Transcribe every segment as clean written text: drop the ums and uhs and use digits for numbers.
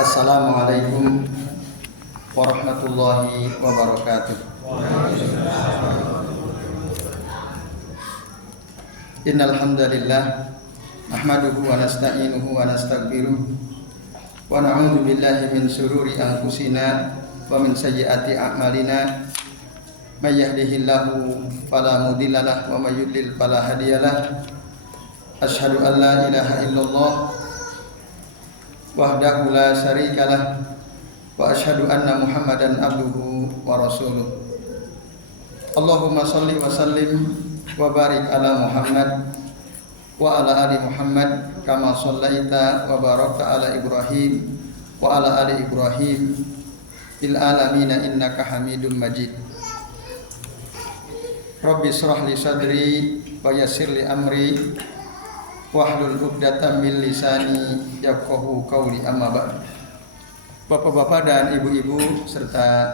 Assalamualaikum warahmatullahi wabarakatuh. Innal hamdalillah nahmaduhu wa nasta'inuhu wa nastaghfiruh wa na'udzu billahi min shururi anfusina wa min sayyiati a'malina. May yahdihillahu fala mudilla lahu wa may yudlil fala hadiyalah. Asyhadu an la ilaha illallah wahdahu la syarikalah wa asyhadu anna Muhammadan abduhu wa rasuluh. Allahumma shalli wa sallim wa barik ala Muhammad wa ala ali Muhammad kama shallaita wa barakta ala Ibrahim wa ala ali Ibrahim fil alamin innaka Hamidum Majid. Rabbi shrah li sadri wa yassir li amri wahlul 'uqdatam min lisani yafqahu qawli, amma ba'd. Bapak-bapak dan ibu-ibu serta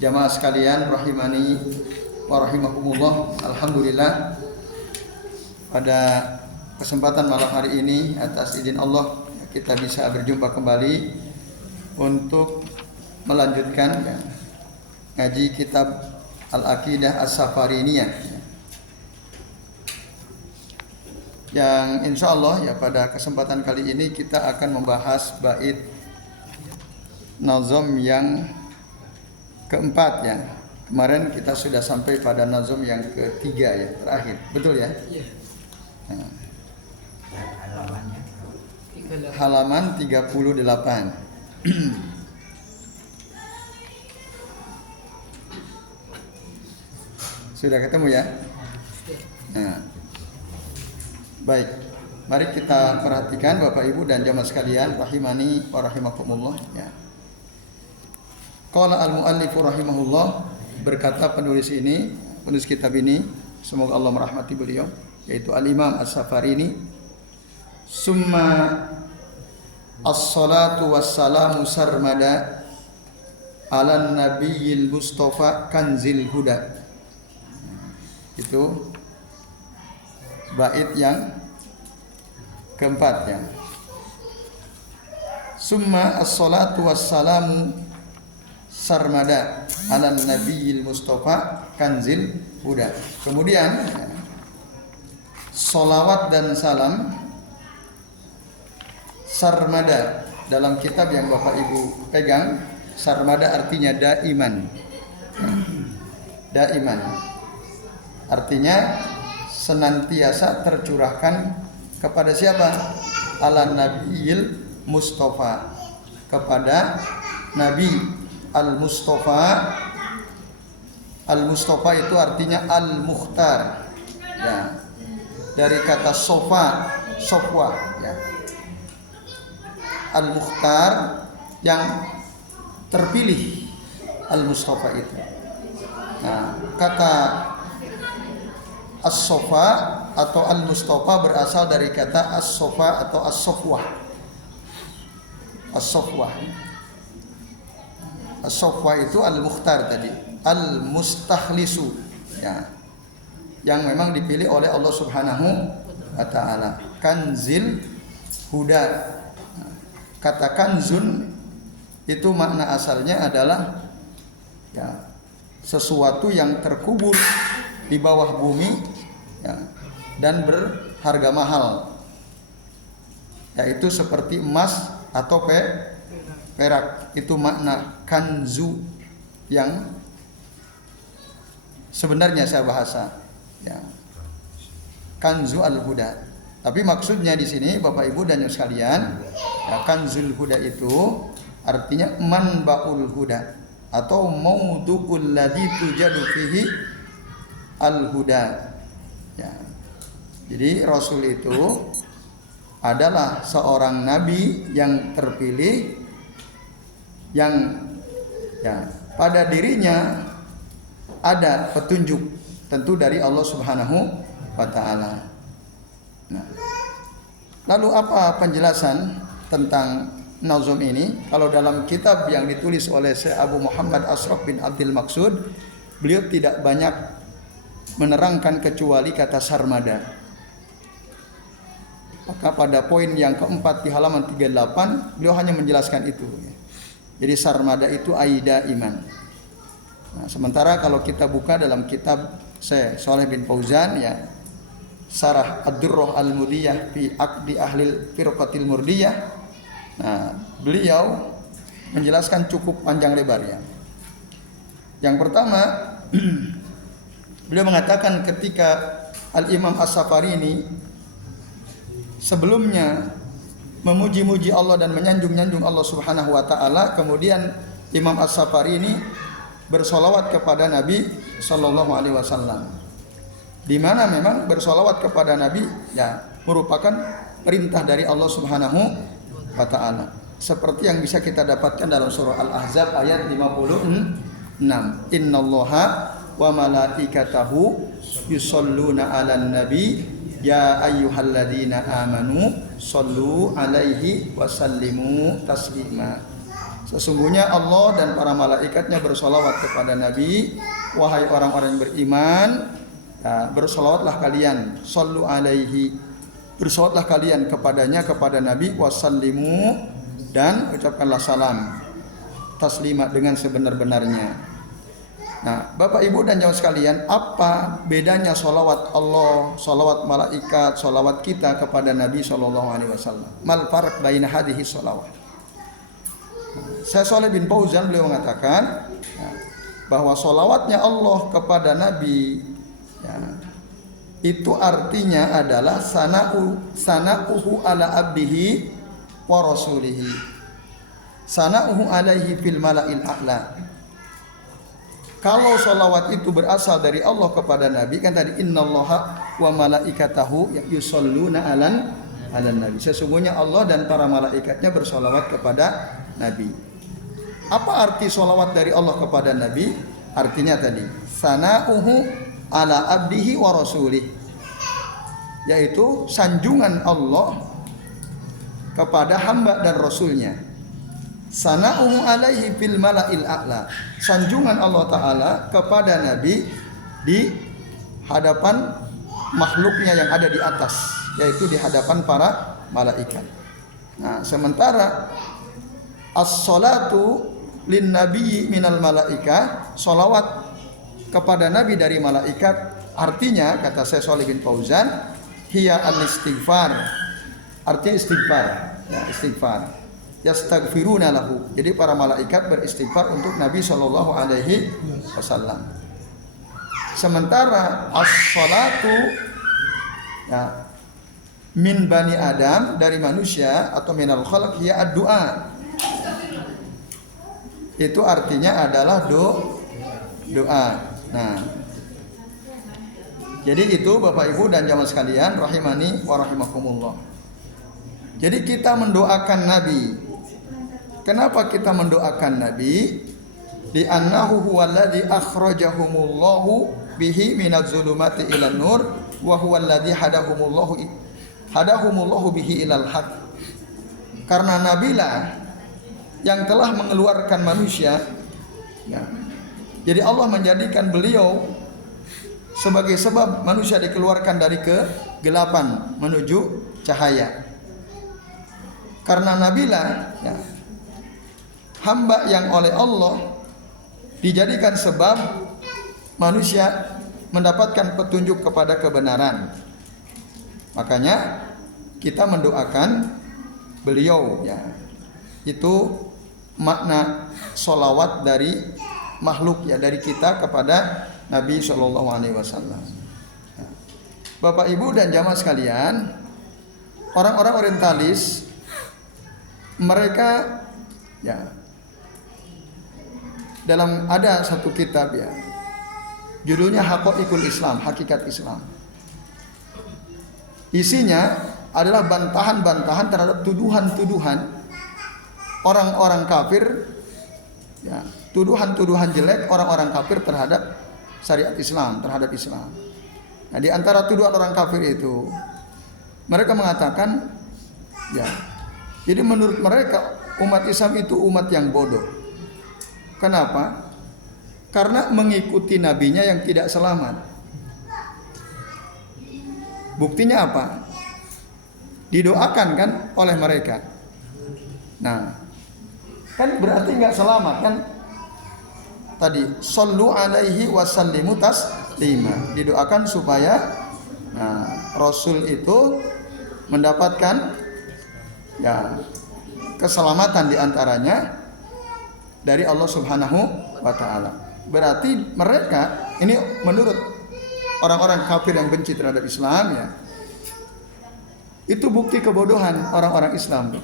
jamaah sekalian rahimani wa rahimakumullah. Alhamdulillah pada kesempatan malam hari ini atas izin Allah kita bisa berjumpa kembali untuk melanjutkan ngaji kitab Al-Aqidah As-Safariniyah, yang insya Allah ya pada kesempatan kali ini kita akan membahas bait nazom yang keempat ya. Kemarin kita sudah sampai pada nazom yang ketiga ya, terakhir, betul ya? Nah. Halaman 38. Sudah ketemu ya? Nah. Baik, mari kita perhatikan Bapak Ibu dan jamaah sekalian rahimani wa rahimakumullah ya. Qala al-muallif rahimahullah, berkata penulis kitab ini, semoga Allah merahmati beliau, yaitu Al-Imam As-Safarini, summa as-salatu wassalamu sarmada ala nabiyil mustafa kanzil huda. Itu bait yang keempat ya. Summa as-salatu wassalamu sarmada ala nabiyil mustafa kanzil huda. Kemudian salawat dan salam sarmada, dalam kitab yang Bapak Ibu pegang, sarmada artinya daiman. Daiman artinya senantiasa tercurahkan kepada siapa? Ala nabiyil mustafa, kepada Nabi al-Mustafa. Al-Mustafa itu artinya al-Mukhtar ya, dari kata sofwa ya. Al-Mukhtar yang terpilih, al-Mustafa itu. Nah, kata as-sofa atau al-Mustafa berasal dari kata as-sofa atau as-sofwah. As-sofwah. As-sofwah itu al-Mukhtar tadi, al-mustakhlisu ya, yang memang dipilih oleh Allah Subhanahu wa taala. Kanzil huda. Kata kanzun itu makna asalnya adalah ya, sesuatu yang terkubur di bawah bumi ya, dan berharga mahal, yaitu seperti emas atau perak. Itu makna kanzu yang sebenarnya saya bahasa ya, kanzu al-huda. Tapi maksudnya di sini Bapak Ibu dan sekalian ya, kanzul huda itu artinya manbaul huda atau maudu'ul ladzi tujadu fihi al-huda ya. Jadi Rasul itu adalah seorang nabi yang terpilih, yang ya, pada dirinya ada petunjuk tentu dari Allah Subhanahu wa taala. Nah, lalu apa penjelasan tentang nazom ini? Kalau dalam kitab yang ditulis oleh Syekh Abu Muhammad Ashraf bin Abdul Maqsud, beliau tidak banyak menerangkan kecuali kata sarmada. Maka pada poin yang keempat di halaman 38 beliau hanya menjelaskan itu. Jadi sarmada itu aida iman. Nah, sementara kalau kita buka dalam kitab Syekh Shalih bin Fauzan ya, Sarah Ad-Durrah Al-Mudiyah fi Aqdi Ahlil Firqatil Murdiyah. Nah, beliau menjelaskan cukup panjang lebar ya. Yang pertama, beliau mengatakan ketika Al-Imam As-Safari ini sebelumnya memuji-muji Allah dan menyanjung-nyanjung Allah Subhanahu wa taala, kemudian Imam As-Safari ini bersolawat kepada Nabi sallallahu alaihi wasallam. Di mana memang bersolawat kepada Nabi ya merupakan perintah dari Allah Subhanahu wa taala. Seperti yang bisa kita dapatkan dalam surah Al-Ahzab ayat 56. Innallaha wa malaikatahu yusholluna 'alan nabi ya ayyuhalladzina amanu shollu 'alaihi wa sallimu taslima. Sesungguhnya Allah dan para malaikatnya bersolawat kepada Nabi. Wahai orang-orang yang beriman, ya, bersolawatlah kalian, shollu 'alaihi, bersolawatlah kalian kepadanya, kepada Nabi, wasallimu, dan ucapkanlah salam taslima dengan sebenar-benarnya. Nah, Bapak Ibu dan jamaah sekalian, apa bedanya solawat Allah, solawat malaikat, solawat kita kepada Nabi Shallallahu Alaihi Wasallam? Mal farq baina hadhihi solawat. Syekh Shalih bin Fauzan beliau mengatakan bahwa solawatnya Allah kepada Nabi ya, itu artinya adalah sana'uhu ala abdihi wa rasulihi, sana'uhu alaihi fil mala'il a'la. Kalau solawat itu berasal dari Allah kepada Nabi, kan tadi innallaha wa malaikatahu yusholluna 'alan nabi. Sesungguhnya Allah dan para malaikatnya bersolawat kepada Nabi. Apa arti solawat dari Allah kepada Nabi? Artinya tadi sana'uhu ala abdihi wa rasulih, yaitu sanjungan Allah kepada hamba dan rasulnya. Sana'uhu alaihi fil mala'il a'la, sanjungan Allah Ta'ala kepada Nabi di hadapan makhluknya yang ada di atas, yaitu di hadapan para malaikat. Nah, sementara as-salatu lin nabiyyi minal malaika, salawat kepada Nabi dari malaikat, artinya kata Syekh Shalih bin Fauzan, hiya al-istighfar, artinya istighfar, ya, istighfar. Yastaghfiruna lahu. Jadi para malaikat beristighfar untuk Nabi sallallahu alaihi wasallam. Sementara as-salatu ya, min bani Adam, dari manusia atau minal khalq, ya ad-du'a. Itu artinya adalah doa. Nah, jadi itu Bapak Ibu dan jamaah sekalian rahimani wa rahimakumullah. Jadi kita mendoakan Nabi. Kenapa kita mendoakan Nabi? Di annahu huwallazi akhrajahumullahu bihi minadz zulumati ilan nur wa huwallazi hadahumullahu bihi ilal haq. Karena nabilah yang telah mengeluarkan manusia ya. Jadi Allah menjadikan beliau sebagai sebab manusia dikeluarkan dari kegelapan menuju cahaya. Karena nabilah ya, hamba yang oleh Allah dijadikan sebab manusia mendapatkan petunjuk kepada kebenaran. Makanya kita mendoakan beliau ya. Itu makna solawat dari makhluk ya, dari kita kepada Nabi Shallallahu Alaihi Wasallam. Bapak Ibu dan jamaah sekalian, orang-orang orientalis mereka ya, dalam ada satu kitab ya, judulnya Haqaiqul Islam, Hakikat Islam. Isinya adalah bantahan-bantahan terhadap tuduhan-tuduhan orang-orang kafir ya, tuduhan-tuduhan jelek orang-orang kafir terhadap syariat Islam, terhadap Islam. Nah, di antara tuduhan orang kafir itu mereka mengatakan ya, jadi menurut mereka umat Islam itu umat yang bodoh. Kenapa? Karena mengikuti nabinya yang tidak selamat. Buktinya apa? didoakan kan oleh mereka. Nah, kan berarti nggak selamat kan? Tadi sallu alaihi wasallimu taslima, didoakan supaya Rasul itu mendapatkan ya keselamatan diantaranya dari Allah Subhanahu wa taala. Berarti mereka ini menurut orang-orang kafir yang benci terhadap Islam ya, itu bukti kebodohan orang-orang Islam.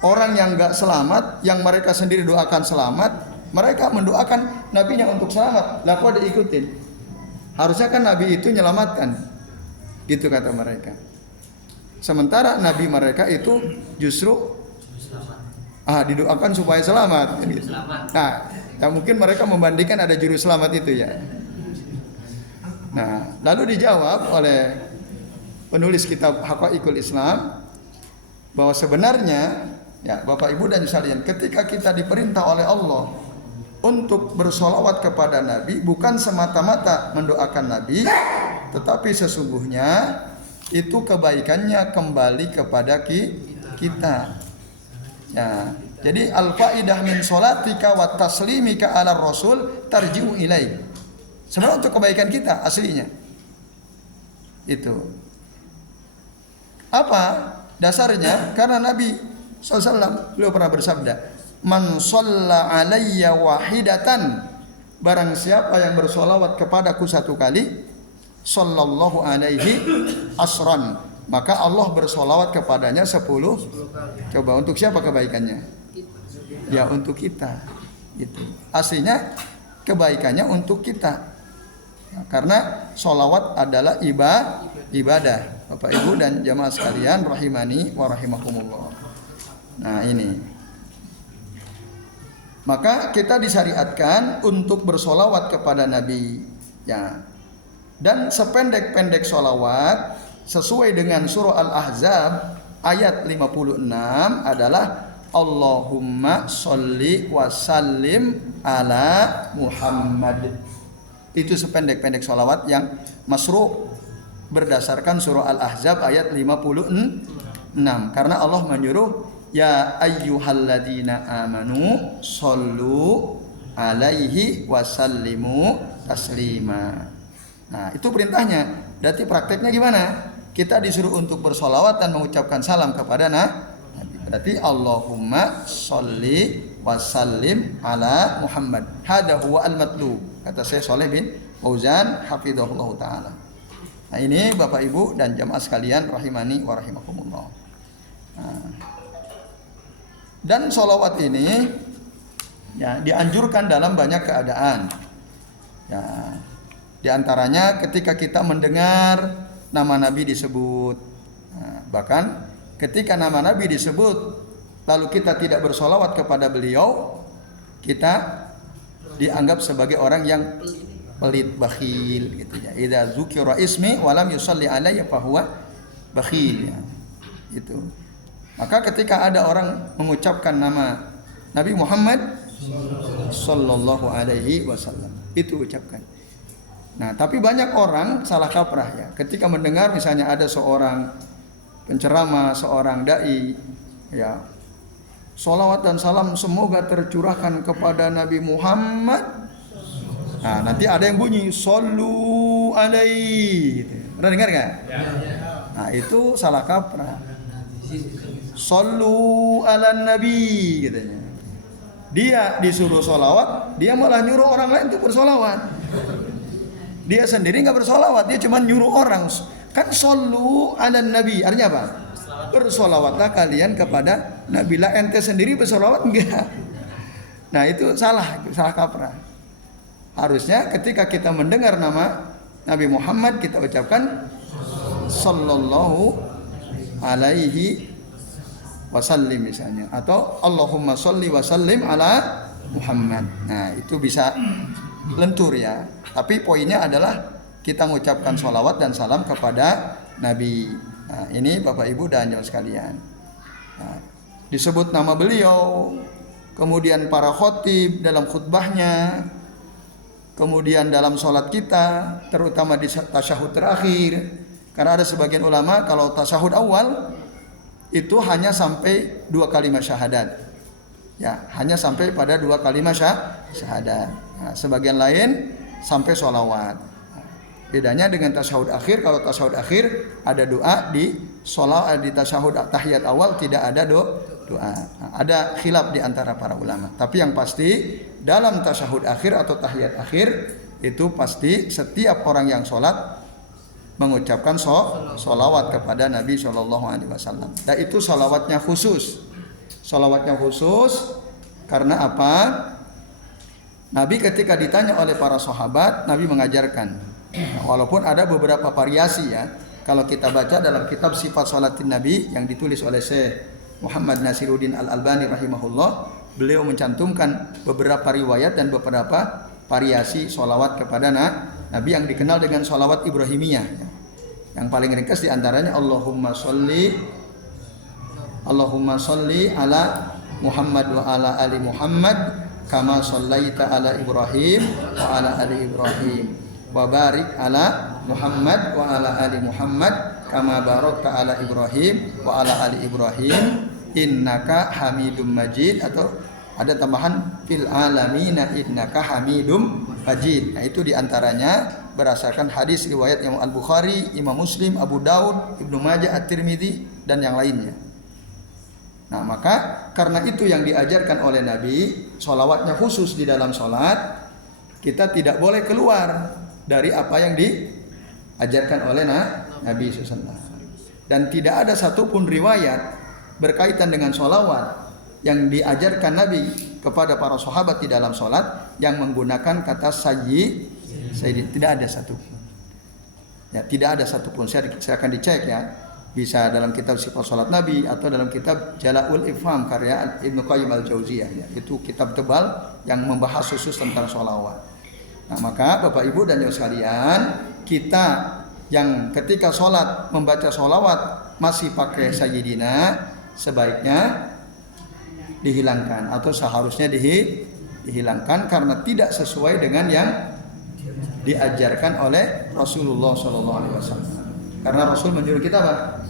Orang yang nggak selamat, yang mereka sendiri doakan selamat, mereka mendoakan nabinya untuk selamat. Lah kok diikutin? Harusnya kan nabi itu menyelamatkan, gitu kata mereka. Sementara nabi mereka itu justru didoakan supaya selamat. Gitu. Nah, ya mungkin mereka membandingkan ada juru selamat itu ya. Nah, lalu dijawab oleh penulis kitab Haqaiqul Islam bahwa sebenarnya ya Bapak Ibu dan sekalian, ketika kita diperintah oleh Allah untuk bersolawat kepada Nabi, bukan semata-mata mendoakan Nabi, tetapi sesungguhnya itu kebaikannya kembali kepada kita. Ya, jadi al-faidah min sholatika wa taslimika ala rasul tarji'u ilaih. Sebenarnya untuk kebaikan kita aslinya. Itu. Apa dasarnya? Karena Nabi SAW beliau pernah bersabda, "Man shalla alayya wahidatan", barang siapa yang bersolawat kepadaku satu kali, sallallahu alaihi asran, maka Allah bersolawat kepadanya 10. Coba untuk siapa kebaikannya? Ya untuk kita. Itu aslinya kebaikannya untuk kita. Ya, karena solawat adalah ibadah. Bapak Ibu dan jamaah sekalian rahimani wa rahimakumullah. Nah ini, maka kita disyariatkan untuk bersolawat kepada Nabi ya. Dan sependek-pendek solawat sesuai dengan surah Al-Ahzab ayat 56 adalah Allahumma sholli wa sallim ala Muhammad. Itu sependek-pendek solawat yang masyru' berdasarkan surah Al-Ahzab ayat 56. Karena Allah menyuruh ya ayyuhalladzina amanu shollu alaihi wasallimu taslima. Nah itu perintahnya. Berarti prakteknya gimana? Kita disuruh untuk bersolawat dan mengucapkan salam kepada Nabi. Berarti Allahumma sholli wasallim ala Muhammad. Hada huwa al-matlub. Kata saya Saleh bin Fauzan hafizahullah ta'ala. Nah ini Bapak Ibu dan jamaah sekalian rahimani wa rahimakumullah. Dan sholawat ini ya dianjurkan dalam banyak keadaan. Ya, di antaranya ketika kita mendengar nama Nabi disebut. Nah, bahkan ketika nama Nabi disebut lalu kita tidak bersolawat kepada beliau, kita dianggap sebagai orang yang pelit, bakhil gitu ya. Idza dzukira ismi wa lam yusalli alayya fa huwa bakhil ya. Itu. Maka ketika ada orang mengucapkan nama Nabi Muhammad sallallahu alaihi wasallam, itu ucapkan. Nah, tapi banyak orang salah kaprah ya. Ketika mendengar misalnya ada seorang penceramah, seorang dai ya, sholawat dan salam semoga tercurahkan kepada Nabi Muhammad. Nah, nanti ada yang bunyi sallu alaihi. Pernah dengar enggak? Ya. Nah, itu salah kaprah. Sallu ala nabi katanya. Dia disuruh sholawat, dia malah nyuruh orang lain untuk bersolawat. Dia sendiri nggak bersolawat, dia cuma nyuruh orang. Kan sallu ala nabi, artinya apa? Bersolawatlah kalian kepada Nabi. Lah ente sendiri bersolawat enggak? Nah itu salah kaprah. Harusnya ketika kita mendengar nama Nabi Muhammad kita ucapkan sallallahu alaihi wasallim misalnya, atau Allahumma sholli wasallim ala Muhammad. Nah itu bisa lentur ya. Tapi poinnya adalah kita mengucapkan sholawat dan salam kepada Nabi. Nah, ini Bapak Ibu dan jamaah sekalian. Nah, disebut nama beliau, kemudian para khotib dalam khutbahnya, kemudian dalam sholat kita, terutama di tasyahud terakhir, Karena ada sebagian ulama kalau tasyahud awal itu hanya sampai 2 kalimat syahadat. Ya, hanya sampai pada 2 kalimat syahadat. Nah, sebagian lain sampai sholawat. Bedanya dengan tasyahud akhir, kalau tasyahud akhir ada doa, di sholawat di tasyahud tahiyat awal tidak ada doa. Nah, ada khilaf di antara para ulama. Tapi yang pasti dalam tasyahud akhir atau tahiyat akhir itu pasti setiap orang yang sholat mengucapkan sholawat kepada Nabi Shallallahu Alaihi Wasallam. Dan itu sholawatnya khusus. Sholawatnya khusus karena apa? Nabi ketika ditanya oleh para sahabat, Nabi mengajarkan. Nah, walaupun ada beberapa variasi ya. Kalau kita baca dalam kitab Sifat Sholatin Nabi yang ditulis oleh Syekh Muhammad Nasiruddin Al-Albani rahimahullah, beliau mencantumkan beberapa riwayat dan beberapa variasi sholawat kepada Nabi yang dikenal dengan sholawat Ibrahimiyah. Yang paling ringkas diantaranya Allahumma sholli ala Muhammad wa ala ali Muhammad kama shollaita ala Ibrahim wa ala ali Ibrahim wa barik ala Muhammad wa ala ali Muhammad kama barakta ala Ibrahim wa ala ali Ibrahim innaka Hamidum Majid, atau ada tambahan fil alamina innaka Hamidum Majid. Nah, itu diantaranya berdasarkan hadis riwayat Imam Al-Bukhari, Imam Muslim, Abu Daud, Ibnu Majah, At-Tirmidzi dan yang lainnya. Nah, maka karena itu yang diajarkan oleh Nabi, sholawatnya khusus di dalam sholat, kita tidak boleh keluar dari apa yang diajarkan oleh Nabi SAW. Dan tidak ada satupun riwayat berkaitan dengan sholawat yang diajarkan Nabi kepada para sahabat di dalam sholat yang menggunakan kata sayyid, tidak ada satupun. Ya, tidak ada satupun. Saya akan dicek ya. Bisa dalam kitab Sifat Sholat Nabi atau dalam kitab Jala'ul Ifham karya Ibnu Qayyim Al-Jauziyah. Ya, itu kitab tebal yang membahas khusus tentang sholawat. Nah, maka Bapak Ibu dan Ibu sekalian, kita yang ketika sholat membaca sholawat masih pakai sayyidina, sebaiknya dihilangkan atau seharusnya dihilangkan karena tidak sesuai dengan yang diajarkan oleh Rasulullah SAW. Karena Rasul menyuruh kita apa?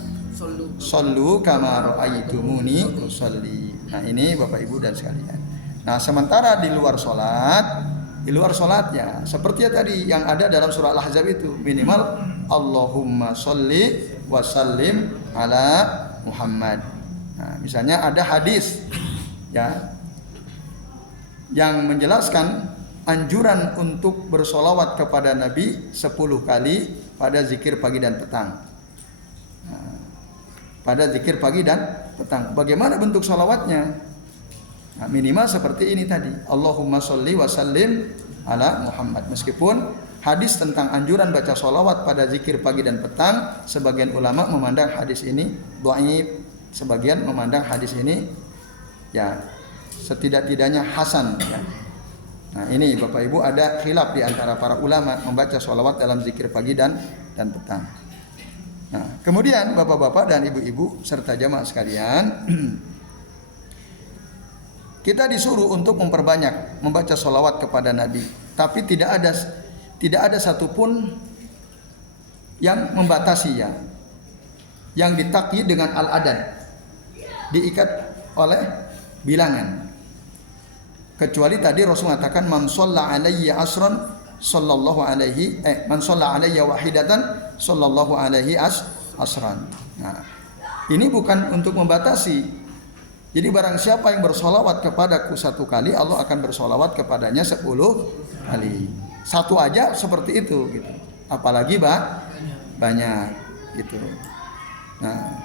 Sallu kama ra'aitumuni usolli. Nah, ini Bapak Ibu dan sekalian. Nah, sementara di luar sholatnya seperti tadi yang ada dalam surah Al-Ahzab itu minimal Allahumma sholli wa sallim ala Muhammad. Nah, misalnya ada hadis ya yang menjelaskan anjuran untuk bersolawat kepada Nabi 10 kali pada zikir pagi dan petang. Nah, pada zikir pagi dan petang. Bagaimana bentuk solawatnya? Nah, minimal seperti ini tadi. Allahumma sholli wa sallim ala Muhammad. Meskipun hadis tentang anjuran baca solawat pada zikir pagi dan petang, sebagian ulama memandang hadis ini dhaif, sebagian memandang hadis ini ya setidak-tidaknya hasan ya. Nah, ini Bapak Ibu ada khilaf di antara para ulama membaca sholawat dalam zikir pagi dan petang. Nah, kemudian Bapak-bapak dan Ibu-ibu serta jamaah sekalian, kita disuruh untuk memperbanyak membaca sholawat kepada Nabi, tapi tidak ada satupun yang membatasi ya, yang ditakyid dengan al-adad, diikat oleh bilangan. Kecuali tadi Rasul mengatakan man shalla alayya asran sallallahu alaihi man shalla alayya wahidatan sallallahu alaihi asran. Nah, ini bukan untuk membatasi. Jadi barang siapa yang bersolawat kepadaku 1 kali, Allah akan bersolawat kepadanya 10 kali. 1 aja seperti itu gitu. Apalagi banyak gitu. Nah,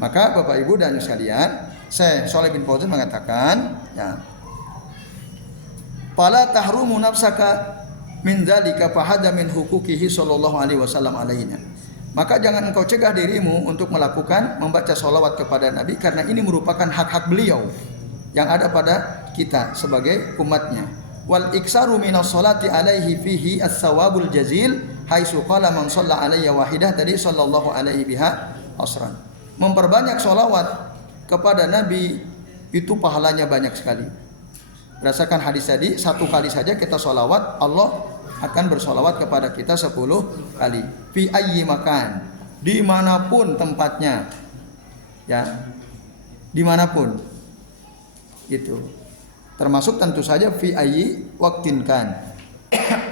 maka Bapak Ibu dan sekalian, Syekh Shalih bin Fauzan mengatakan ya, fala tahrumu nafsaka min dzalika fahadza min huquqihi sallallahu alaihi wasallam alaina. Maka jangan engkau cegah dirimu untuk melakukan membaca sholawat kepada Nabi karena ini merupakan hak-hak beliau yang ada pada kita sebagai umatnya. Wal iksaru minas sholati alaihi fihi as-sawabul jazil haitsu qala man shalla alayya wahidah tadi sallallahu alaihi biha asran. Memperbanyak sholawat kepada Nabi itu pahalanya banyak sekali. Berdasarkan hadis tadi, 1 kali saja kita sholawat, Allah akan bersolawat kepada kita 10 kali. Fi ayyi makan, dimanapun tempatnya, ya, dimanapun itu. Termasuk tentu saja fi ayyi waktin kan,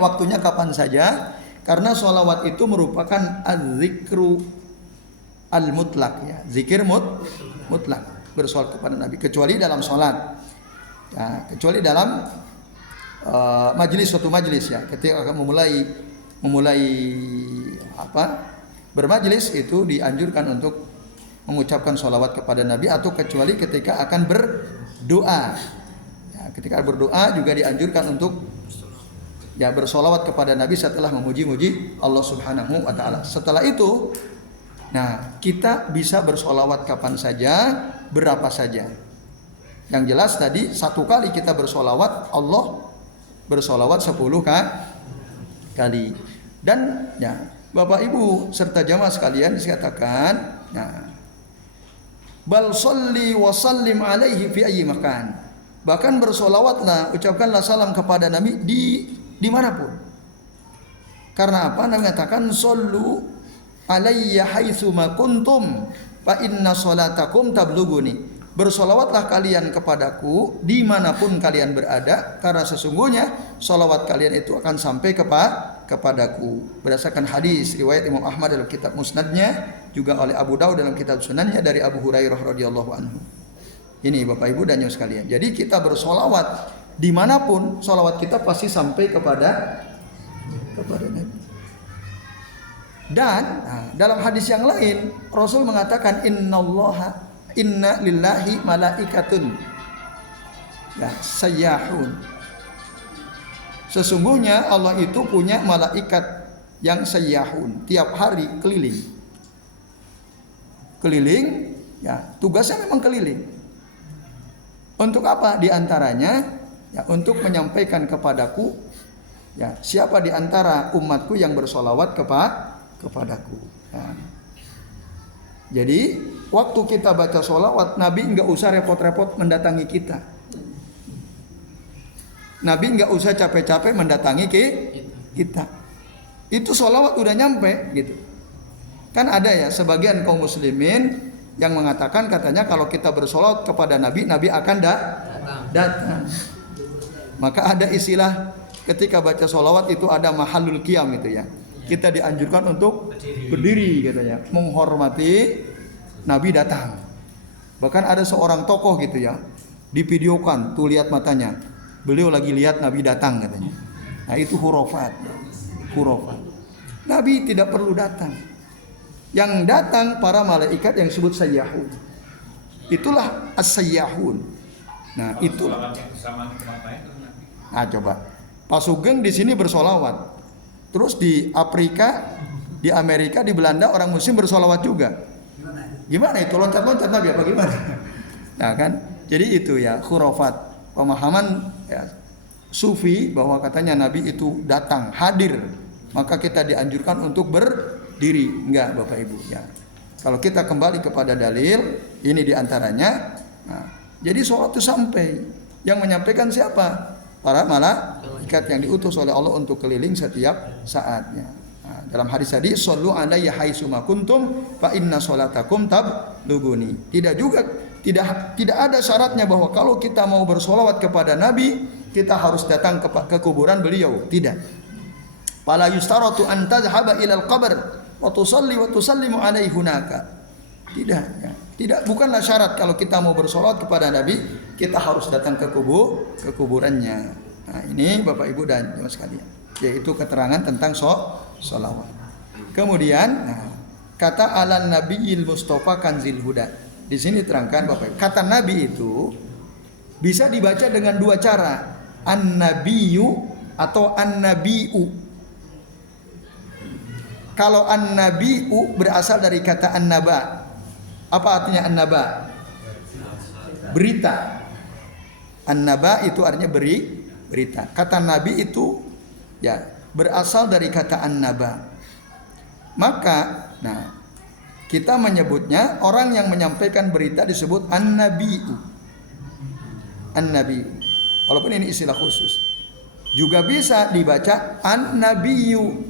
waktunya kapan saja, karena sholawat itu merupakan az-zikru al-mutlak, ya, zikir mutlak, bersolawat kepada Nabi, kecuali dalam sholat, ya, kecuali dalam majelis, suatu majelis, ya, ketika akan memulai bermajelis itu dianjurkan untuk mengucapkan sholawat kepada Nabi, atau kecuali ketika akan berdoa, ya, ketika berdoa juga dianjurkan untuk, ya, bersolawat kepada Nabi setelah memuji-muji Allah Subhanahu wa Ta'ala. Setelah itu, nah, kita bisa bersolawat kapan saja, berapa saja. Yang jelas tadi, satu kali kita bersolawat, Allah bersolawat 10 kali. Dan, ya, Bapak Ibu serta jamaah sekalian dikatakan, nah, bal sholli wa sallim alaihi fi ayyi makan. Bahkan bersolawatlah, ucapkanlah salam kepada Nabi dimanapun. Karena apa? Nabi mengatakan, shollu alayya haitsu ma kuntum fa inna sholatakum tablughuni. Bersolawatlah kalian kepadaku dimanapun kalian berada, karena sesungguhnya solawat kalian itu akan sampai kepadaku. Berdasarkan hadis riwayat Imam Ahmad dalam kitab Musnadnya, juga oleh Abu Daud dalam kitab Sunannya dari Abu Hurairah radhiyallahu anhu. Ini Bapak Ibu dan Ibu sekalian. Jadi kita bersolawat dimanapun, solawat kita pasti sampai kepada Nabi. Dan dalam hadis yang lain Rasul mengatakan, inna lillahi malaikatun, ya, sayyahun. Sesungguhnya Allah itu punya malaikat yang sayyahun, tiap hari keliling, ya, tugasnya memang keliling. Untuk apa? Di antaranya, ya, untuk menyampaikan kepadaku, ya, siapa di antara umatku yang bersolawat kepadaku. Ya. Jadi waktu kita baca sholawat, Nabi nggak usah repot-repot mendatangi kita. Nabi nggak usah capek-capek mendatangi kita. Itu sholawat udah nyampe gitu. Kan ada ya sebagian kaum muslimin yang mengatakan, katanya kalau kita bersolawat kepada Nabi, Nabi akan datang. Maka ada istilah ketika baca sholawat itu ada mahallul qiyam itu, ya. Kita dianjurkan untuk berdiri katanya, menghormati Nabi datang. Bahkan ada seorang tokoh gitu, ya, divideokan, tuh lihat matanya, beliau lagi lihat Nabi datang katanya. Nah itu khurafat. Nabi tidak perlu datang. Yang datang para malaikat yang disebut sayyahun. Itulah as-sayyahun. Nah itu. Nah coba, Pak Sugeng di sini bersolawat. Terus di Afrika, di Amerika, di Belanda orang muslim bersolawat juga. Gimana itu? Loncat-loncat Nabi apa gimana? Nah kan, jadi itu, ya, khurafat. Pemahaman, ya, sufi bahwa katanya Nabi itu datang, hadir, maka kita dianjurkan untuk berdiri. Enggak Bapak Ibu, ya. Kalau kita kembali kepada dalil, ini diantaranya. Nah, jadi sholat itu sampai. Yang menyampaikan siapa? Para malaikat yang diutus oleh Allah untuk keliling setiap saatnya. Nah, dalam hadis tadi, shollu alayya haitsu ma kuntum fa inna sholatakum tablughuni. Tidak ada syaratnya bahwa kalau kita mau bersolawat kepada Nabi, kita harus datang ke kuburan beliau. Tidak. Fala yustaratu an tadhhaba ila al-qabr wa tusalli wa tusallimu alaihi hunaka. Tidak, ya. Bukanlah syarat kalau kita mau bersolawat kepada Nabi, kita harus datang ke kuburannya. Nah, ini Bapak Ibu dan Ibu sekalian, yaitu keterangan tentang sholawat. Kemudian, kata alan nabiyil mustafa kanzil huda. Di sini terangkan Bapak Ibu, kata Nabi itu bisa dibaca dengan dua cara, an-nabiyyu atau an-nabiyyu. Kalau an-nabiyyu berasal dari kata an-naba. Apa artinya an-naba? Berita. An-naba itu artinya berita. Kata Nabi itu, ya, berasal dari kata an-naba. Maka, kita menyebutnya, orang yang menyampaikan berita disebut an-nabiyyu. An-nabiyyu. Walaupun ini istilah khusus. Juga bisa dibaca an-nabiyyu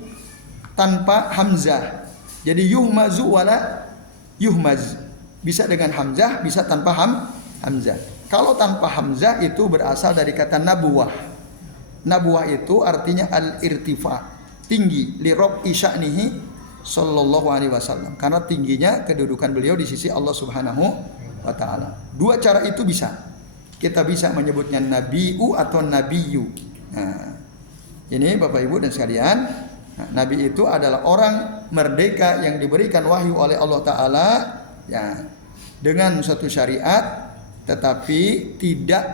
tanpa hamzah. Jadi yuhmazu wala yuhmaz. Bisa dengan hamzah, bisa tanpa hamzah. Kalau tanpa hamzah itu berasal dari kata nabuwah. Nabuwah itu artinya al-irtifa, tinggi, li rabbi sya'nihi sallallahu alaihi wasallam. Karena tingginya kedudukan beliau di sisi Allah Subhanahu wa taala. Dua cara itu bisa. Kita bisa menyebutnya nabiu atau nabiyu. Nah, ini Bapak Ibu dan sekalian, nabi itu adalah orang merdeka yang diberikan wahyu oleh Allah taala ya dengan suatu syariat, tetapi tidak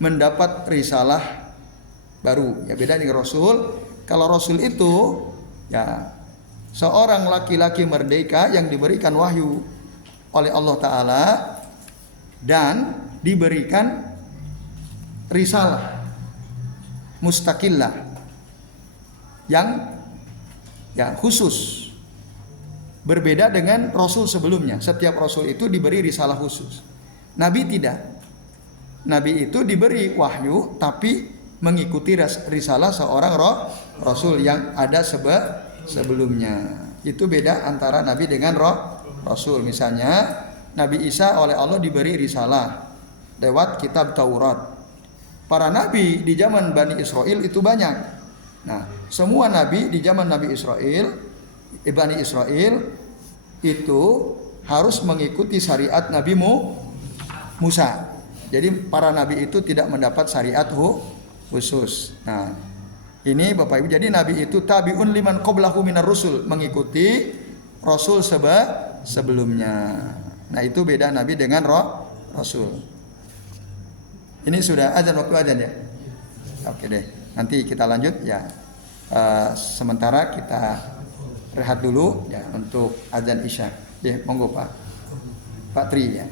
mendapat risalah baru. Ya beda dengan Rasul. Kalau Rasul itu ya seorang laki-laki merdeka yang diberikan wahyu oleh Allah taala dan diberikan risalah mustaqillah yang khusus, berbeda dengan Rasul sebelumnya. Setiap Rasul itu diberi risalah khusus. Nabi tidak. Nabi itu diberi wahyu tapi mengikuti risalah seorang Rasul yang ada sebelumnya. Itu beda antara Nabi dengan Rasul. Misalnya Nabi Isa oleh Allah diberi risalah lewat kitab Taurat. Para nabi di zaman Bani Israel itu banyak. Nah, semua nabi di zaman Nabi Israel, Bani Israel itu harus mengikuti syariat Nabi Musa. Jadi para nabi itu tidak mendapat syariat khusus. Nah, ini Bapak Ibu, jadi nabi itu tabiun liman qablahu minar rusul, mengikuti rasul sebelumnya. Nah, itu beda nabi dengan rasul. Ini sudah azan, waktu azan ya. Oke deh, nanti kita lanjut ya. Sementara kita rehat dulu ya untuk azan isya. Ya, monggo Pak Tri ya.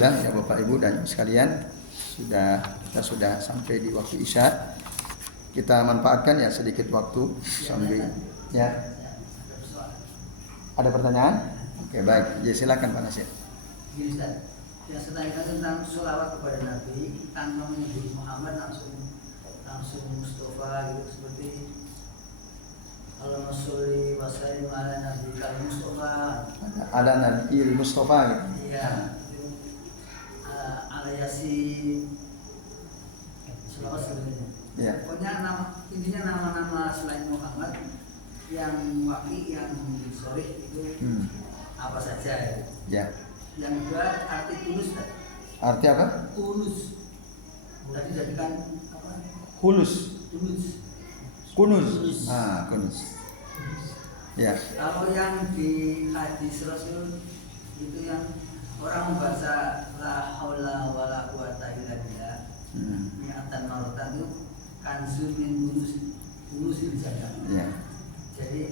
Alhamdulillah ya Bapak Ibu dan sekalian, kita sudah sampai di waktu Isya. Kita manfaatkan ya sedikit waktu sambil ya. Ada pertanyaan? Oke, baik. Ya silakan Pak Nasir. Gini Ustaz, yang saya tanyakan tentang sholawat kepada Nabi tanpa menyebut Muhammad, langsung Mustafa gitu, seperti Allahumma sholli wa sallim ala Nabi kal Mustafa. Ada Nabi Mustafa gitu. Iya. Ala Yasin. Sholawat sebenarnya. Iya. Pokoknya intinya nama-nama selain Muhammad yang waki, yang sharih itu apa saja ya. Yang kedua arti tulus kan? Arti apa? Tulus. Tadi jadikan apa? Hulus. Tulus. Kunuz. Kunuz. Ya. Kalau yang di hadis Rasul itu yang orang membaca la haula wala quwata illa billah. Mi'atan maratan itu kanzun min tulus dijaga. Ya. Jadi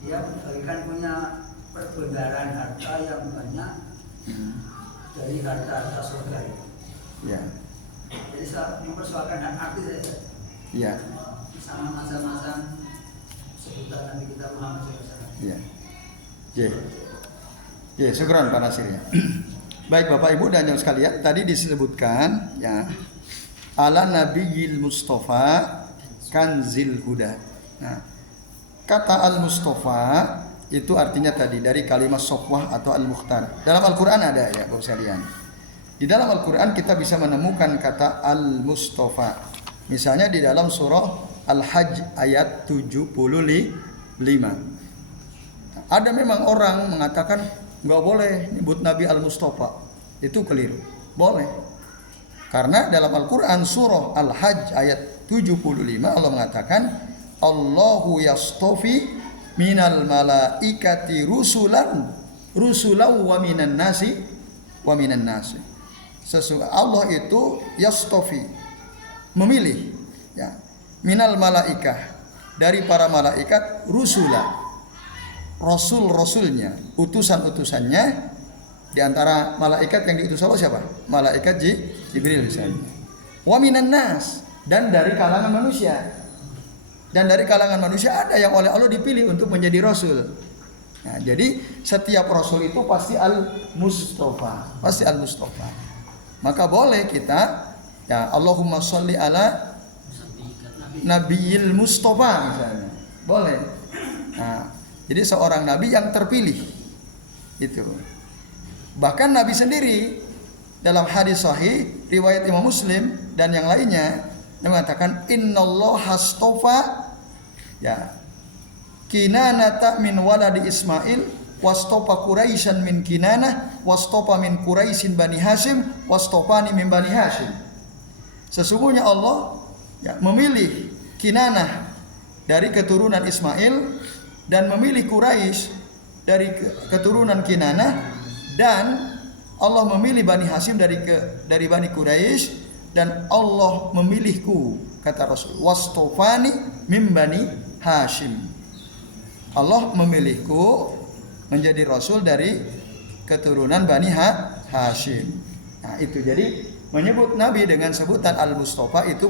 dia bagikan punya perbendaharaan harta yang banyak dari harta surga itu. Ya. Jadi mempersoalkan arti saja. Ya. Sama macam-macam sebutan Nabi kita Muhammad SAW. Ya. Ya, syukran Pak Nasir ya. Baik Bapak Ibu dan yang sekalian, tadi disebutkan ya ala Nabiyil Mustafa Kanzil Huda. Nah, kata Al-Mustafa itu artinya tadi dari kalimat sofwah atau Al-Mukhtar. Dalam Al-Quran ada ya Bapak sekalian. Di dalam Al-Quran kita bisa menemukan kata Al-Mustafa. Misalnya di dalam surah Al-Hajj ayat 75. Ada memang orang mengatakan nggak boleh nyebut Nabi Al-Mustafa. Itu keliru. Boleh. Karena dalam Al-Quran surah Al-Hajj ayat 75 Allah mengatakan Allahu yastofi minal malaikati rusulan wa minan nasi. Sesungguhnya Allah itu yastofi, memilih ya, minal malaikah, dari para malaikat, rasulnya, utusannya. Di antara malaikat yang diutus Allah siapa? Malaikat Jibril misalnya. Wa minan nas, dan dari kalangan manusia. Dan dari kalangan manusia ada yang oleh Allah dipilih untuk menjadi rasul. Nah, jadi setiap rasul itu pasti Al-Mustafa, Maka boleh kita ya Allahumma sholli ala Nabiyil Mustafa misalnya. Boleh. Nah, jadi seorang nabi yang terpilih. Itu. Bahkan Nabi sendiri dalam hadis sahih riwayat Imam Muslim dan yang lainnya mengatakan innallaha astofa ya Kinanata min waladi Ismail wastofa Quraisyan min Kinanah wastofa min Quraisyin Bani Hashim wastofani min Bani Hashim. Sesungguhnya Allah ya, memilih Kinanah dari keturunan Ismail dan memilih Quraisy dari keturunan Kinanah, dan Allah memilih Bani Hashim dari Bani Quraisy, dan Allah memilihku, kata Rasul, wastofani min Bani Hashim. Allah memilihku menjadi Rasul dari keturunan Bani Hashim. Nah itu, jadi menyebut Nabi dengan sebutan Al-Mustafa itu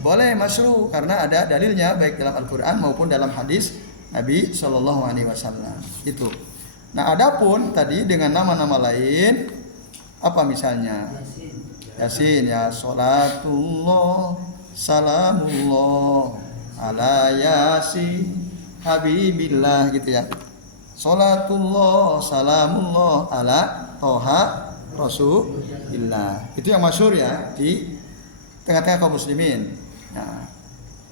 boleh, masyru, karena ada dalilnya baik dalam Al-Quran maupun dalam hadis Nabi SAW. Itu. Nah, adapun tadi dengan nama-nama lain, apa misalnya? Yasin ya, sholatullah, salamullah, ala Yasin, habibillah gitu ya. Sholatullah, salamullah, ala Toha, Rasulillah. Itu yang masyhur ya di tengah-tengah kaum muslimin. Nah,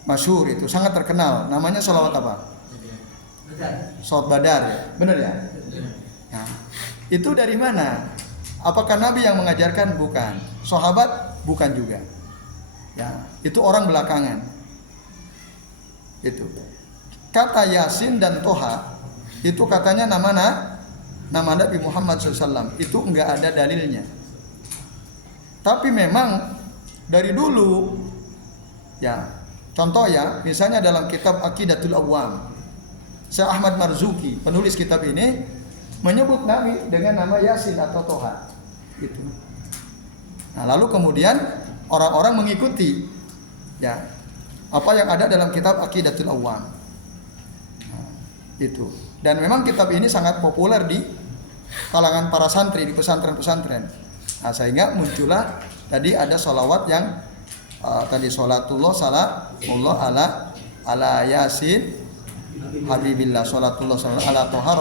masyhur itu, sangat terkenal. Namanya sholawat apa? Sholawat Badar ya, benar ya? Nah, itu dari mana? Apakah Nabi yang mengajarkan? Bukan. Sahabat? Bukan juga. Ya, itu orang belakangan. Itu. Kata Yasin dan Toha itu katanya nama Nabi Muhammad SAW. Itu enggak ada dalilnya. Tapi memang dari dulu, ya, contoh ya, misalnya dalam kitab Aqidatul Awwam, Syekh Ahmad Marzuki, penulis kitab ini, menyebut Nabi dengan nama Yasin atau Toha. Gitu. Nah, lalu kemudian orang-orang mengikuti ya apa yang ada dalam kitab Aqidatul Awwam. Nah, itu. Dan memang kitab ini sangat populer di kalangan para santri di pesantren-pesantren. Nah, sehingga muncullah tadi ada sholawat yang tadi sholatullah salamullah ala yasin habibillah, sholatullah salamullah ala toha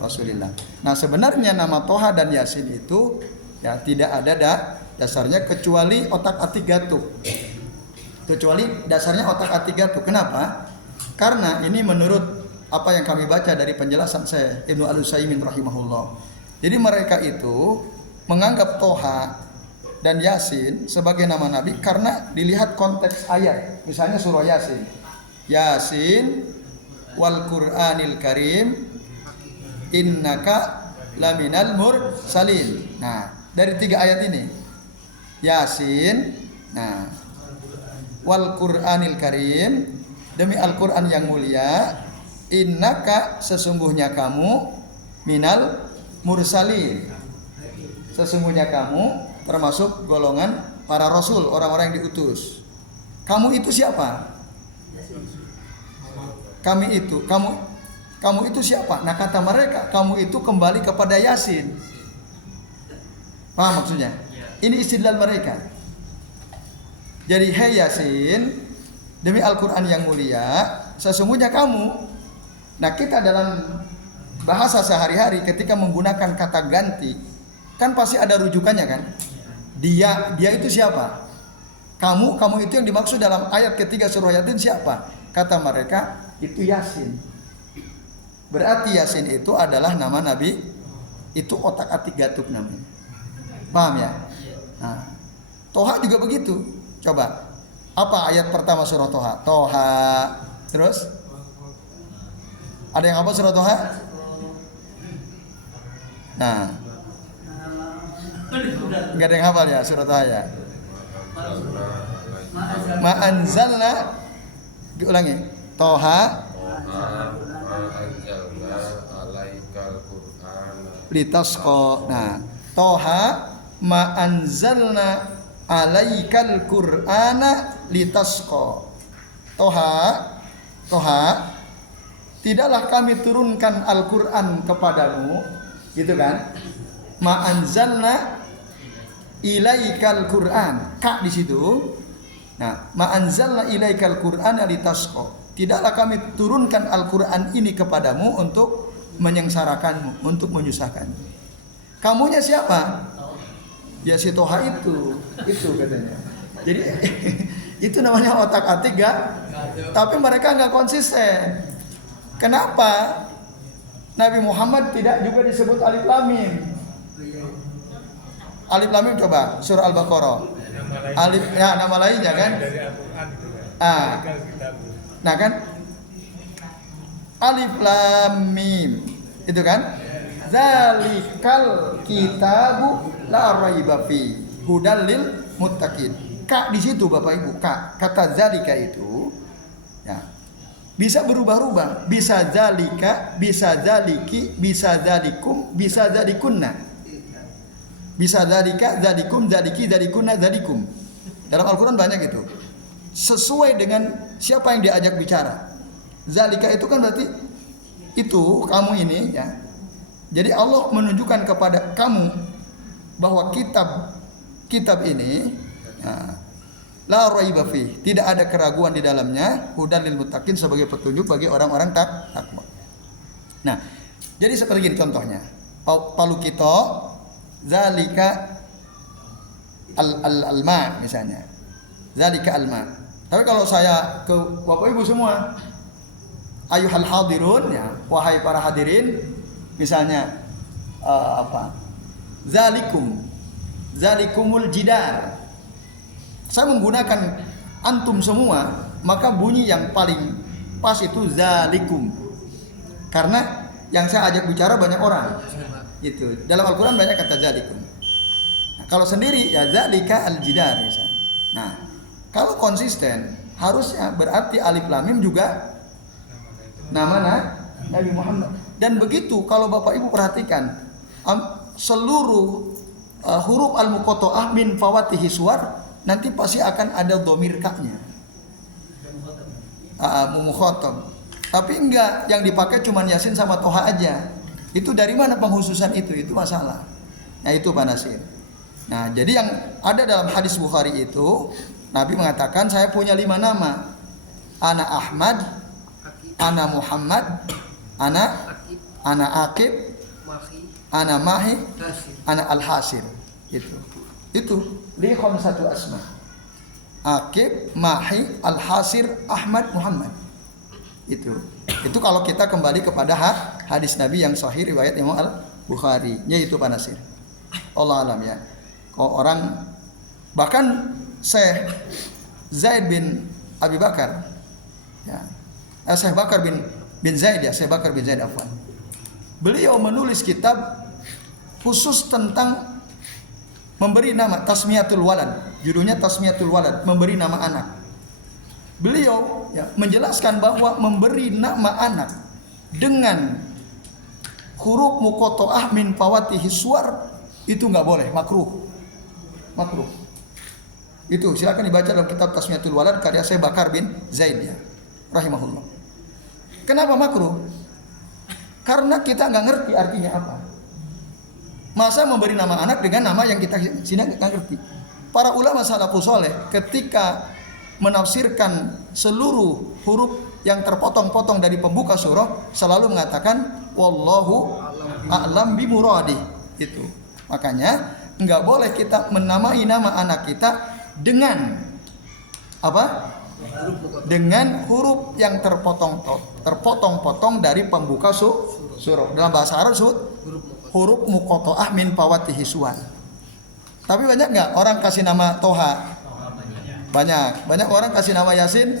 rasulillah. Nah, sebenarnya nama Toha dan Yasin itu ya tidak ada dasarnya kecuali otak-atik gatuk. Kecuali dasarnya otak-atik gatuk. Kenapa? Karena ini menurut apa yang kami baca dari penjelasan saya Ibnu Al-Utsaimin rahimahullah. Jadi mereka itu menganggap Toha dan Yasin sebagai nama Nabi karena dilihat konteks ayat. Misalnya surah Yasin. Yasin wal Qur'anil Karim innaka laminal mursalin. Nah, dari 3 ayat ini Yasin, nah, wal Qur'anil Karim, demi Al-Qur'an yang mulia, innaka sesungguhnya kamu minal mursalin, sesungguhnya kamu termasuk golongan para rasul, orang-orang yang diutus. Kamu itu siapa? Kamu itu siapa? Nah, kata mereka, kamu itu kembali kepada Yasin. Paham maksudnya? Ini istidlal mereka. Jadi, hei Yasin, demi Al-Quran yang mulia, sesungguhnya kamu. Nah, kita dalam bahasa sehari-hari ketika menggunakan kata ganti, kan pasti ada rujukannya kan? Dia itu siapa? Kamu itu yang dimaksud dalam ayat ketiga surah Yasin siapa? Kata mereka, itu Yasin. Berarti Yasin itu adalah nama Nabi. Itu otak-atik gatuk namanya. Paham ya? Nah, Toha juga begitu. Coba, apa ayat pertama surah Toha? Toha. Terus? Ada yang apa surah Toha? Nah, nggak ada yang hafal ya surah Toha ya? Ma'anzalna. Diulangi. Toha. Litasqa. Nah, Toha ma anzalna alaikal qur'ana litasqa. Toha, tidaklah kami turunkan Al-Qur'an kepadamu, gitu kan? Ma anzalna ilaikal qur'an. Ka di situ. Nah, ma anzalna ilaikal qur'ana litasqa. Tidaklah kami turunkan Al-Qur'an ini kepadamu untuk menyengsarakanmu, untuk menyusahkanmu. Kamunya siapa? Ya si Toha itu katanya. Jadi itu namanya otak-atik gak? Tapi mereka nggak konsisten. Kenapa? Nabi Muhammad tidak juga disebut Alif Lam Mim. Alif Lam Mim coba surah Al-Baqarah. Alif ya nama lainnya kan? Nah kan? Alif Lam Mim itu kan? Zalikal kitabu la raiba fi hudal lil muttaqin. Ka di situ Bapak Ibu, ka kata zalika itu ya bisa berubah-ubah, bisa zalika, bisa zaliki, bisa zalikum, bisa zalikunna. Bisa zalika, zalikum, zaliki, zalikunna, zalikum. Dalam Al-Qur'an banyak itu. Sesuai dengan siapa yang diajak bicara. Zalika itu kan berarti itu kamu ini ya. Jadi Allah menunjukkan kepada kamu bahwa kitab ini ya, la raiba fi, tidak ada keraguan di dalamnya, hudan lil muttaqin, sebagai petunjuk bagi orang-orang takwa. Nah, jadi seperti ini contohnya. Palu kita zalika al-ma misalnya. Zalika al-ma. Tapi kalau saya ke Bapak Ibu semua, ayuhal hadirun ya, wahai para hadirin, misalnya zalikumul jidar. Saya menggunakan antum semua, maka bunyi yang paling pas itu zalikum. Karena yang saya ajak bicara banyak orang. Gitu. Dalam Al-Qur'an banyak kata zalikum. Nah, kalau sendiri ya zalika al-jidar misalnya. Nah, kalau konsisten harusnya berarti Alif Lam Mim juga nama Nabi Muhammad. Dan begitu kalau Bapak Ibu perhatikan seluruh huruf al-muqatta'ah min fawatihi suwar, nanti pasti akan ada dhamir ka-nya. Mukhatab. Tapi enggak, yang dipakai cuma Yasin sama Toha aja. Itu dari mana penghususan itu? Itu masalah. Nah itu Pak Nasir. Nah jadi yang ada dalam hadis Bukhari itu, Nabi mengatakan saya punya 5 nama. Ana Ahmad, Ana Muhammad, Ana Aqib, Ana Mahi, Ana Al-Hasir. Itu li khamsatu asma. Aqib, Mahi, Al-Hasir, Ahmad, Muhammad. Itu kalau kita kembali kepada hadis Nabi yang sahih riwayat Imam Al-Bukhari, yaitu Pak Nasir. Allah alam ya. Kalau orang bahkan Syekh Zaid bin Abi Bakar ya. Syekh Bakar bin Zaid ya, Syekh Bakar bin Zaid afwan. Beliau menulis kitab khusus tentang memberi nama Tasmiyatul Walad. Judulnya Tasmiyatul Walad, memberi nama anak. Beliau ya, menjelaskan bahwa memberi nama anak dengan huruf muqatta'ah min fawatihi suwar itu nggak boleh, makruh. Itu silakan dibaca dalam kitab Tasmiyatul Walad karya Syekh Bakar bin Zaid ya, rahimahullah. Kenapa makruh? Karena kita nggak ngerti artinya apa. Masa memberi nama anak dengan nama yang kita sini nggak ngerti. Para ulama salafus saleh ketika menafsirkan seluruh huruf yang terpotong-potong dari pembuka surah selalu mengatakan wallahu a'lam bimuradi. Itu makanya nggak boleh kita menamai nama anak kita dengan apa? Dengan huruf yang terpotong-potong dari pembuka surah. Dalam bahasa Arab disebut huruf muqatta'ah min fawatihi suwar. Tapi banyak nggak orang kasih nama Toha? Banyak orang kasih nama Yasin,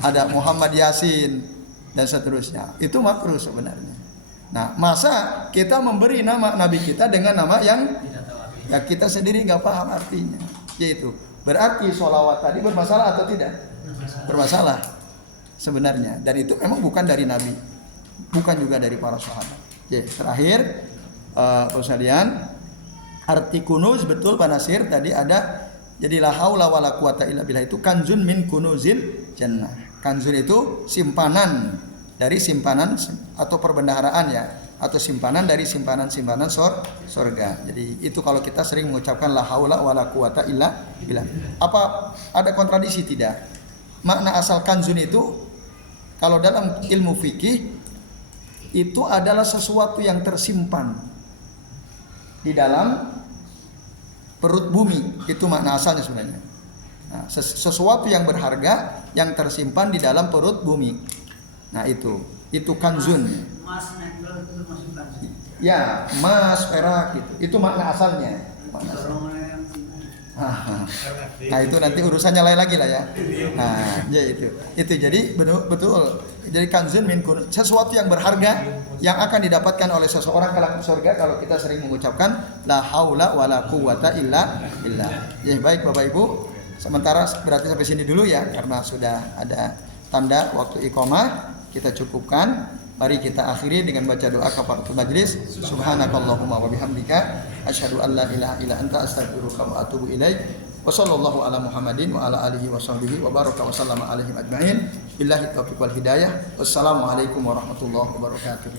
ada Muhammad Yasin dan seterusnya. Itu makruh sebenarnya. Nah, masa kita memberi nama Nabi kita dengan nama yang ya kita sendiri nggak paham artinya. Yaitu berarti sholawat tadi bermasalah atau tidak? Bermasalah sebenarnya. Dan itu memang bukan dari Nabi, bukan juga dari para sahabat. Jadi terakhir, sekalian, arti kunuz betul Pak Nasir tadi ada. Jadi la haula wala quwata illa billah itu kanzun min kunuzil jannah. Kanzun itu simpanan dari simpanan atau perbendaharaan ya, atau simpanan dari simpanan-simpanan surga. Jadi itu kalau kita sering mengucapkan la haula wala quwata illa billah. Apa ada kontradiksi? Tidak. Makna asal kanzun itu kalau dalam ilmu fikih itu adalah sesuatu yang tersimpan di dalam perut bumi, itu makna asalnya sebenarnya. Nah, sesuatu yang berharga yang tersimpan di dalam perut bumi. Nah itu kanzun. Mas nempel itu masuk kanzun. Ya, emas, perak gitu. Itu makna asalnya. Nah itu nanti urusannya lain lagi lah ya. Nah ya itu jadi betul. Jadi kanzun min kun, sesuatu yang berharga yang akan didapatkan oleh seseorang kelak surga kalau kita sering mengucapkan la haula wala quwata illa billah. Ya baik Bapak Ibu, sementara berarti sampai sini dulu ya karena sudah ada tanda waktu iqamah, kita cukupkan. Mari kita akhiri dengan baca doa kafaratul majlis. Subhanakallahumma wa bihamdika asyhadu an la ilaha illa anta astaghfiruka wa atubu ilaik. Wa sallallahu ala Muhammadin wa ala alihi wa sahbihi wa baraka wa sallama alaihim ajmain. Billahi taufiq wal hidayah. Wassalamualaikum warahmatullahi wabarakatuh.